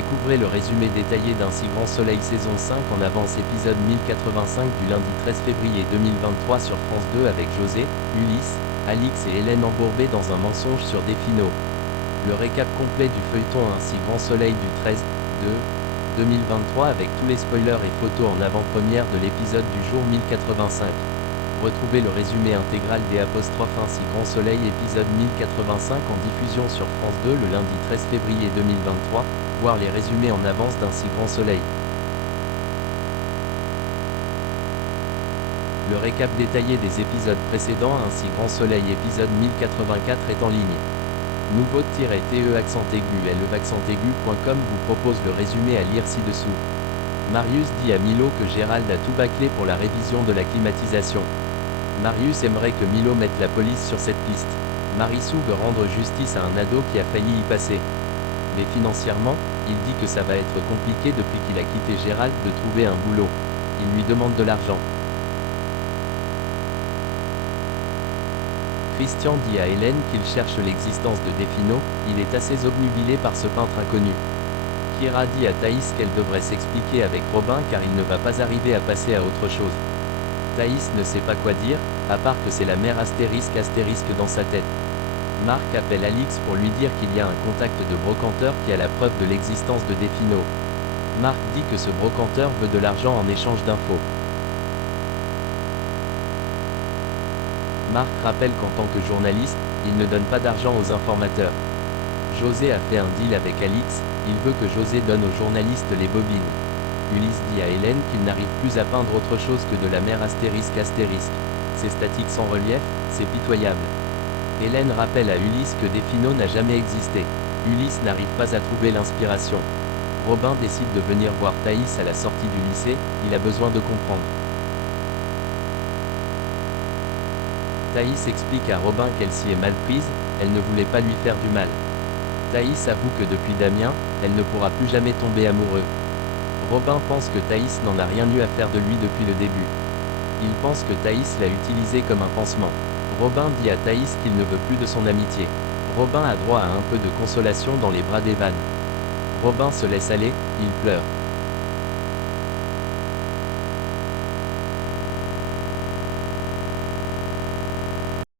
Découvrez le résumé détaillé d'Un si grand soleil saison 5 en avance épisode 1085 du lundi 13 février 2023 sur France 2 avec José, Ulysse, Alix et Hélène embourbés dans un mensonge sur Delphino. Le récap complet du feuilleton Un si grand soleil du 13/2/2023 avec tous les spoilers et photos en avant-première de l'épisode du jour 1085. Retrouvez le résumé intégral des Un si grand soleil épisode 1085 en diffusion sur France 2 le lundi 13 février 2023, voir les résumés en avance d'Un si grand soleil. Le récap détaillé des épisodes précédents Un si grand soleil épisode 1084 est en ligne. Nouveau-te-aigu-le-accent-aigu.com vous propose le résumé à lire ci-dessous. Marius dit à Milo que Gérald a tout bâclé pour la révision de la climatisation. Marius aimerait que Milo mette la police sur cette piste. Marissou veut rendre justice à un ado qui a failli y passer. Mais financièrement, il dit que ça va être compliqué depuis qu'il a quitté Gérald de trouver un boulot. Il lui demande de l'argent. Christian dit à Hélène qu'il cherche l'existence de Delphino, il est assez obnubilé par ce peintre inconnu. Kira dit à Thaïs qu'elle devrait s'expliquer avec Robin car il ne va pas arriver à passer à autre chose. Thaïs ne sait pas quoi dire, à part que c'est la mère astérisque dans sa tête. Marc appelle Alix pour lui dire qu'il y a un contact de brocanteur qui a la preuve de l'existence de Delphino. Marc dit que ce brocanteur veut de l'argent en échange d'infos. Marc rappelle qu'en tant que journaliste, il ne donne pas d'argent aux informateurs. José a fait un deal avec Alix, il veut que José donne aux journalistes les bobines. Ulysse dit à Hélène qu'il n'arrive plus à peindre autre chose que de la mer astérisque. C'est statique sans relief, c'est pitoyable. Hélène rappelle à Ulysse que Delphino n'a jamais existé. Ulysse n'arrive pas à trouver l'inspiration. Robin décide de venir voir Thaïs à la sortie du lycée, il a besoin de comprendre. Thaïs explique à Robin qu'elle s'y est mal prise, elle ne voulait pas lui faire du mal. Thaïs avoue que depuis Damien, elle ne pourra plus jamais tomber amoureux. Robin pense que Thaïs n'en a rien eu à faire de lui depuis le début. Il pense que Thaïs l'a utilisé comme un pansement. Robin dit à Thaïs qu'il ne veut plus de son amitié. Robin a droit à un peu de consolation dans les bras d'Evan. Robin se laisse aller, il pleure.